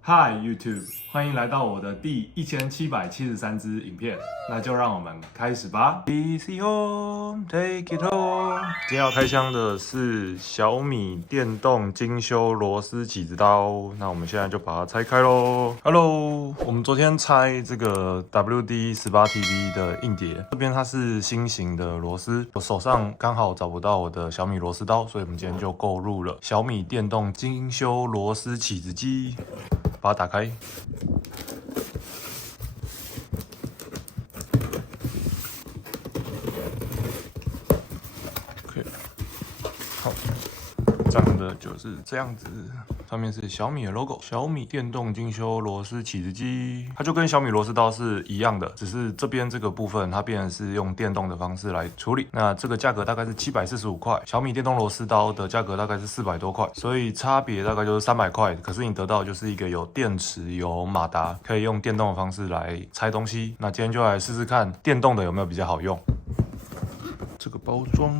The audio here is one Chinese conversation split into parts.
Hi YouTube，欢迎来到我的第1773支影片，那就让我们开始吧。Easy home, take it home。今天要开箱的是小米电动精修螺丝起子刀，那我们现在就把它拆开咯。Hello， 我们昨天拆这个 WD-18TB 的硬碟，这边它是新型的螺丝，我手上刚好找不到我的小米螺丝刀，所以我们今天就购入了小米电动精修螺丝起子机，把它打开。好，长得就是这样子，上面是小米的 logo， 小米电动精修螺丝起子机，它就跟小米螺丝刀是一样的，只是这边这个部分它变成是用电动的方式来处理。那这个价格大概是745块，小米电动螺丝刀的价格大概是400多块，所以差别大概就是300块。可是你得到就是一个有电池、有马达，可以用电动的方式来拆东西。那今天就来试试看电动的有没有比较好用。这个包装。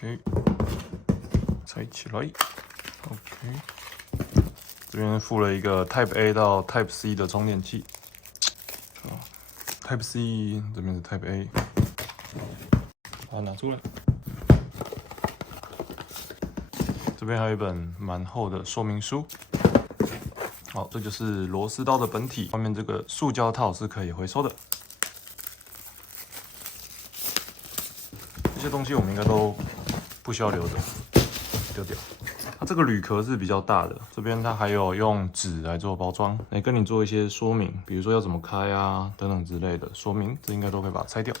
OK， 拆起来。OK， 这边附了一个 Type A 到 Type C 的充电器。Type C 这边是 Type A， 把它拿出来。这边还有一本蛮厚的说明书。好，这就是螺丝刀的本体，外面这个塑胶套是可以回收的。这些东西我们应该都不需要留着，丢掉。它这个铝壳是比较大的，这边它还有用纸来做包装，来跟你做一些说明，比如说要怎么开啊等等之类的说明，这应该都可以把它拆掉。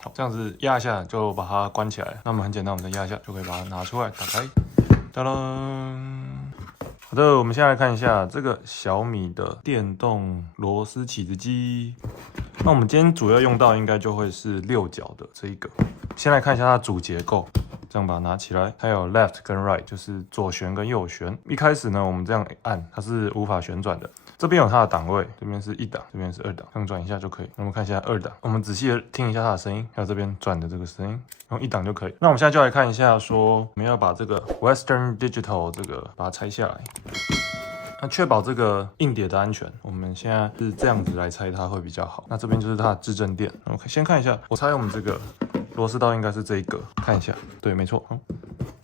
好，这样子压一下就把它关起来。那么很简单，我们再压一下就可以把它拿出来打开。当当。好的，我们先来看一下这个小米的电动螺丝起子机。那我们今天主要用到应该就会是6角的这一个。先来看一下它的主结构，这样把它拿起来，它有 left 跟 right， 就是左旋跟右旋。一开始呢，我们这样按，它是无法旋转的。这边有它的档位，这边是1档，这边是2档，这样转一下就可以。那我们看一下2档，我们仔细的听一下它的声音，还有这边转的这个声音，用1档就可以。那我们现在就来看一下，说我们要把这个 Western Digital 这个把它拆下来。那确保这个硬碟的安全，我们现在是这样子来拆它会比较好。那这边就是它的至正垫。OK， 先看一下，我猜我们这个螺丝刀应该是这一个，看一下，对，没错。好，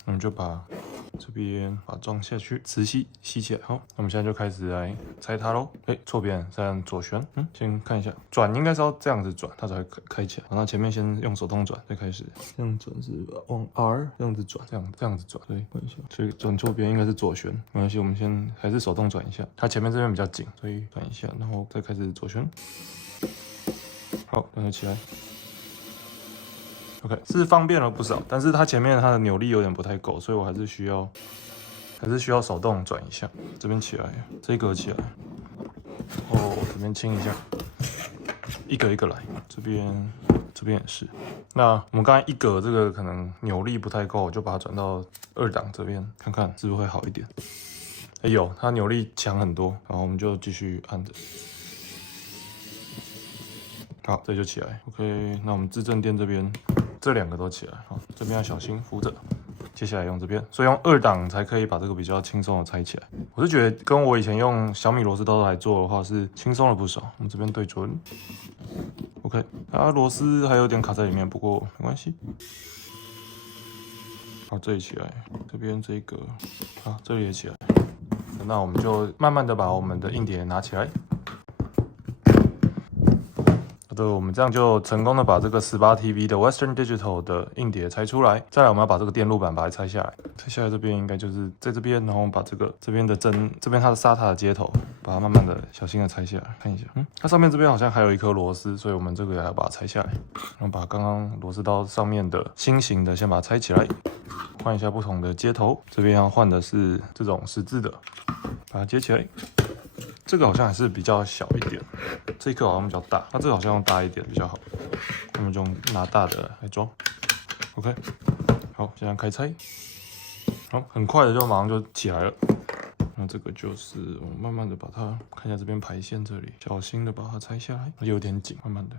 我们就把这边把它装下去，磁吸起来。好，那我们现在就开始来拆它咯。错边，再按左旋。先看一下，转应该是要这样子转，它才会开起来。然后前面先用手动转，再开始这样转是往 R 这样子转，这样子转。对，看一下，所以转错边应该是左旋，没关系，我们先还是手动转一下。它前面这边比较紧，所以转一下，然后再开始左旋。好，转得起来。OK， 是方便了不少，但是它前面它的扭力有点不太够，所以我还是需要手动转一下。这边起来，这一格起来，这边清一下，一格一个来，这边也是。那我们刚才一格这个可能扭力不太够，我就把它转到2档这边，看看是不是会好一点。有，它扭力强很多，然后我们就继续按着。好，这就起来。OK， 那我们至正垫这边。这2个都起来，好，这边要小心扶着。接下来用这边，所以用2档才可以把这个比较轻松的拆起来。我是觉得跟我以前用小米螺丝刀来做的话是轻松了不少。我们这边对准 ，OK， 它螺丝还有点卡在里面，不过没关系。好，这里起来，这边这个，好，这里也起来。那我们就慢慢的把我们的硬碟拿起来。我们这样就成功的把这个 18TB 的 Western Digital 的硬碟拆出来。再来，我们要把这个电路板把它拆下来。拆下来这边应该就是在这边，然后把这边的这边它的SATA的接头，把它慢慢的小心的拆下来。看一下，它上面这边好像还有一颗螺丝，所以我们这个也要把它拆下来。然后把刚刚螺丝刀上面的新型的先把它拆起来，换一下不同的接头。这边要换的是这种10字的，把它接起来。这个好像还是比较小一点，这一颗好像比较大，它这个好像用大一点比较好。我们就拿大的来装 ，OK， 好，现在开拆，好，很快的就马上就起来了。那这个就是我慢慢的把它看一下这边排线这里，小心的把它拆下来，有点紧，慢慢的，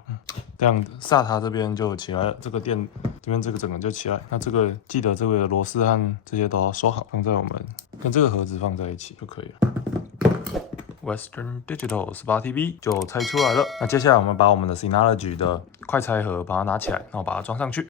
这样子SATA这边就起来了，这个电这边这个整个就起来。那这个记得这个螺丝和这些都要收好，放在我们跟这个盒子放在一起就可以了。Western Digital 18TB 就拆出来了。那接下来我们把我们的 Synology 的快拆盒把它拿起来，然后把它装上去。